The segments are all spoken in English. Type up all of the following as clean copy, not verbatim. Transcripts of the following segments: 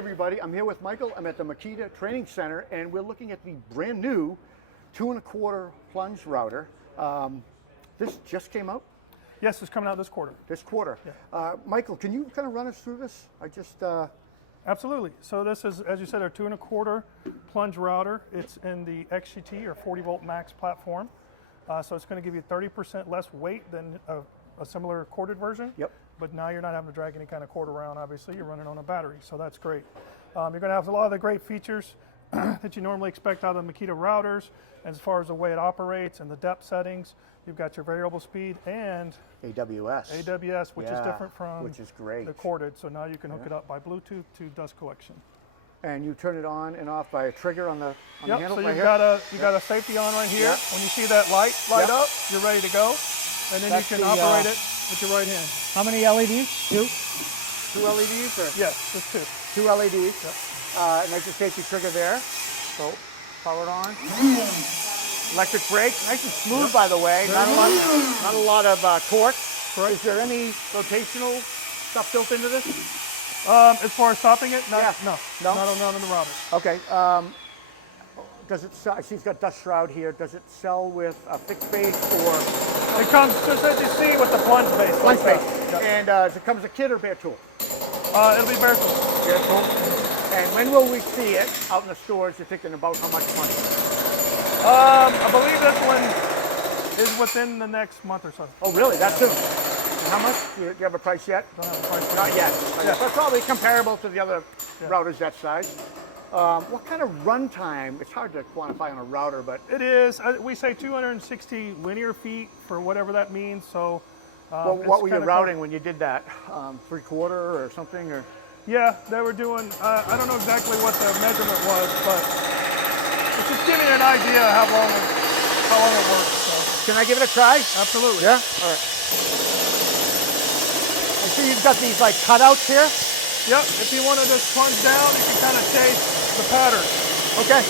everybody, I'm here with Michael. I'm at the Makita Training Center, and we're looking at the brand new 2 1/4 plunge router. This just came out? Yes, it's coming out this quarter. This quarter. Yeah. Michael, can you kind of run us through this? Absolutely. So this is, as you said, our 2 1/4 plunge router. It's in the XGT or 40 volt max platform. So it's going to give you 30% less weight than a similar corded version. Yep. But now you're not having to drag any kind of cord around. Obviously, you're running on a battery, so that's great. You're going to have a lot of the great features that you normally expect out of the Makita routers, as far as the way it operates and the depth settings. You've got your variable speed and AWS, which is different from which is great. the corded. So now you can hook it up by Bluetooth to dust collection. And you turn it on and off by a trigger on the handle. So right you've got a safety on right here. Yep. When you see that light up, you're ready to go, and then That's you can operate it with your right hand. How many LEDs? Two? 2 LEDs? Or? Yes, just two. 2 LEDs. Yep. And there's your safety trigger there. So power it on. Electric brake, nice and smooth, by the way. Not a lot of torque. Correct. Is there any rotational stuff built into this? As far as stopping it, No? not on the router. Okay. Does it sell? I see it's got dust shroud here. Does it sell with a fixed base or It comes just as you see with the plunge base. plunge like base? that. Yep. And does it come as a kit or bare tool? It'll be bare tool. Bare tool. And when will we see it out in the stores? You're thinking about how much money? I believe this one is within the next month or so. Oh, really? That soon? And how much? Do you have a price yet? Don't have a price Not yet. Yeah. But probably comparable to the other routers that size. What kind of runtime? It's hard to quantify on a router, but It is. We say 260 linear feet for whatever that means. So. what were you routing when you did that? 3/4 or something? Or Yeah, they were doing. I don't know exactly what the measurement was, but it's just giving you an idea of how long it works. So. Can I give it a try? Absolutely. Yeah. All right. I see you've got these like cutouts here. Yep. If you want to just plunge down, you can kind of chase the pattern. Okay.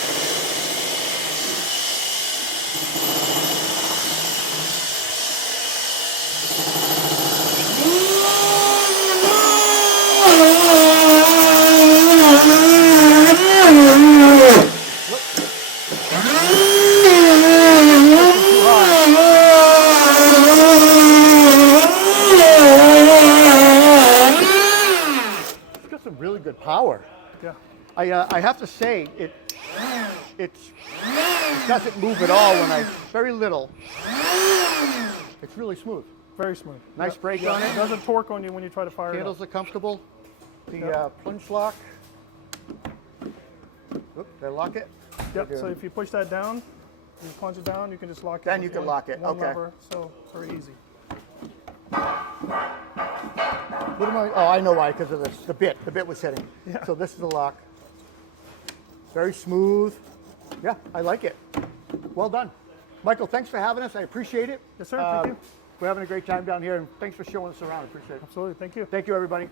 It's got some really good power. Yeah. I have to say it doesn't move at all when very little. It's really smooth. Very smooth. Nice brake on It it. doesn't torque on you when you try to fire Handles it up. are comfortable. The plunge lock. Oop, did I lock it? Yep. So if you push that down, you plunge it down, you can just lock it. Then with you can one- lock it, one okay. lever, so very easy. What am I? Oh, I know why, because of this. The bit was hitting. Yeah. So this is the lock. Very smooth. Yeah, I like it. Well done. Michael, thanks for having us. I appreciate it. Yes, sir. Thank you. We're having a great time down here, and thanks for showing us around. I appreciate it. Absolutely. Thank you. Thank you, everybody.